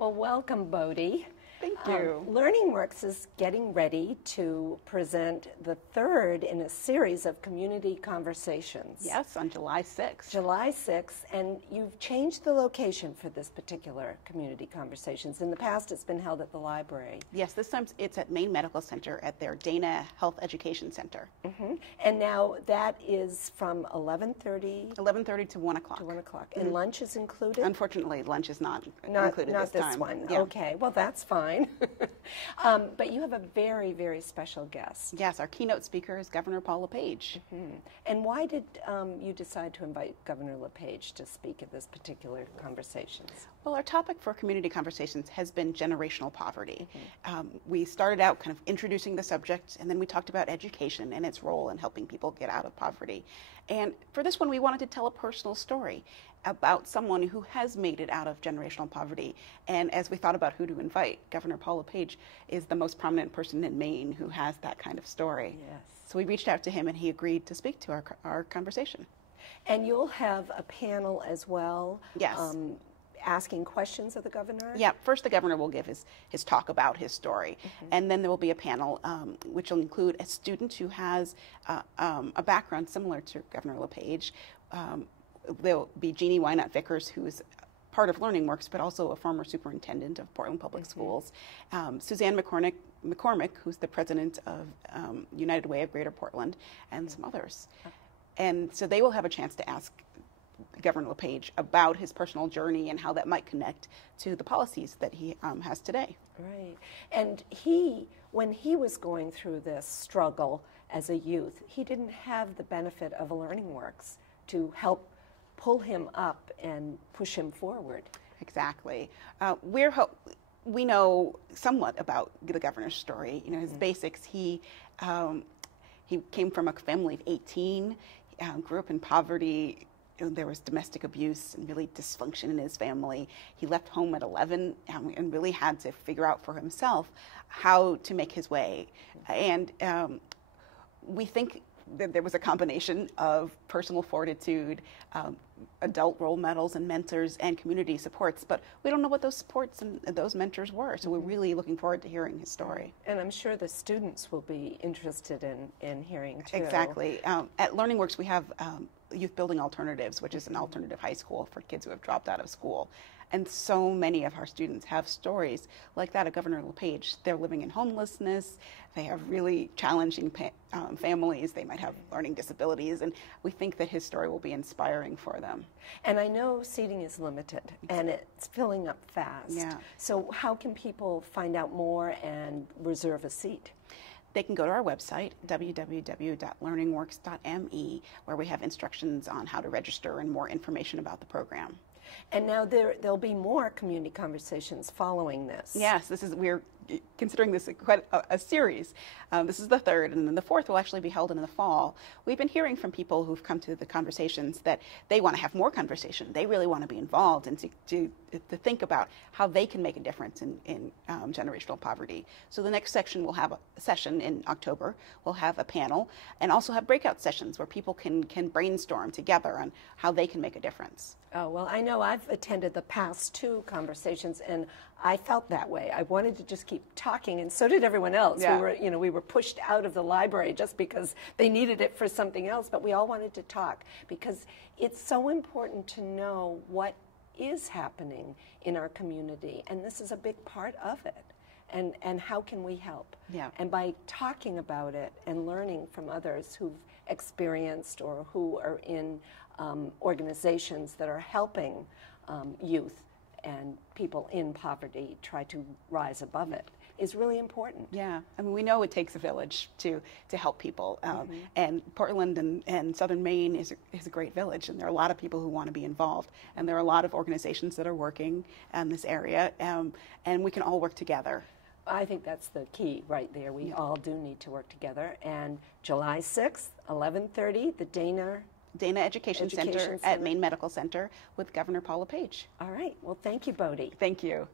Well, welcome, Bodi. Thank you. LearningWorks is getting ready to present the third in a series of community conversations. Yes, on July 6th. July 6th, and you've changed the location for this particular community conversations. In the past, it's been held at the library. Yes, this time it's at Maine Medical Center at their Dana Health Education Center. And now that is from 11:30 to 1 o'clock. to 1 o'clock. And lunch is included? Unfortunately, lunch is not included Not this time. one. Yeah. Okay, well, that's fine. But you have a very, very special guest. Yes, our keynote speaker is Governor LePage. And why did you decide to invite Governor LePage to speak at this particular conversations? Well, our topic for community conversations has been generational poverty. We started out kind of introducing the subject, and then we talked about education and its role in helping people get out of poverty. And for this one, we wanted to tell a personal story about someone who has made it out of generational poverty. And as we thought about who to invite, Governor LePage is the most prominent person in Maine who has that kind of story. Yes. So we reached out to him, and he agreed to speak to our conversation. And you'll have a panel as well. Yes. Asking questions of the governor? Yeah, first the governor will give his talk about his story, and then there will be a panel which will include a student who has a background similar to Governor LePage. There'll be Jeannie Wynot-Vickers, who is part of LearningWorks, but also a former superintendent of Portland Public Schools. Suzanne McCormick, who's the president of United Way of Greater Portland, and some others. And so they will have a chance to ask Governor LePage about his personal journey and how that might connect to the policies that he has today. Right. And when he was going through this struggle as a youth, he didn't have the benefit of a LearningWorks to help pull him up and push him forward. Exactly. We know somewhat about the governor's story. You know, his basics. He came from a family of 18, grew up in poverty. There was domestic abuse and really dysfunction in his family. He left home at 11 and really had to figure out for himself how to make his way. And we think that there was a combination of personal fortitude, adult role models and mentors, and community supports, but we don't know what those supports and those mentors were, so we're really looking forward to hearing his story. And I'm sure the students will be interested in hearing too. Exactly. At LearningWorks we have Youth Building Alternatives, which is an alternative high school for kids who have dropped out of school. And so many of our students have stories like that of Governor LePage. They're living in homelessness, they have really challenging families, they might have learning disabilities, and we think that his story will be inspiring for them. And I know seating is limited, and it's filling up fast. Yeah. So how can people find out more and reserve a seat? They can go to our website, www.learningworks.me, where we have instructions on how to register and more information about the program. And now there'll be more community conversations following this. Yes, we're considering this quite a series. This is the third, and then the fourth will actually be held in the fall. We've been hearing from people who've come to the conversations that they want to have more conversation. They really want to be involved and to think about how they can make a difference in generational poverty. So the next section will have a session in October. We'll have a panel and also have breakout sessions where people can brainstorm together on how they can make a difference. Oh, well, I know I've attended the past two conversations, and I felt that way. I wanted to just keep talking, and so did everyone else. Yeah. We were pushed out of the library just because they needed it for something else, but we all wanted to talk because it's so important to know what is happening in our community, and this is a big part of it. And how can we help? Yeah. And by talking about it and learning from others who've experienced or who are in organizations that are helping youth and people in poverty try to rise above it is really important. Yeah, I mean, we know it takes a village to help people, and Portland and Southern Maine is a great village, and there are a lot of people who want to be involved, and there are a lot of organizations that are working in this area, and we can all work together. I think that's the key right there. We all do need to work together. And July 6th, 11:30, the Dana Education Center at Maine Medical Center with Governor LePage. All right. Well, thank you, Bodi. Thank you.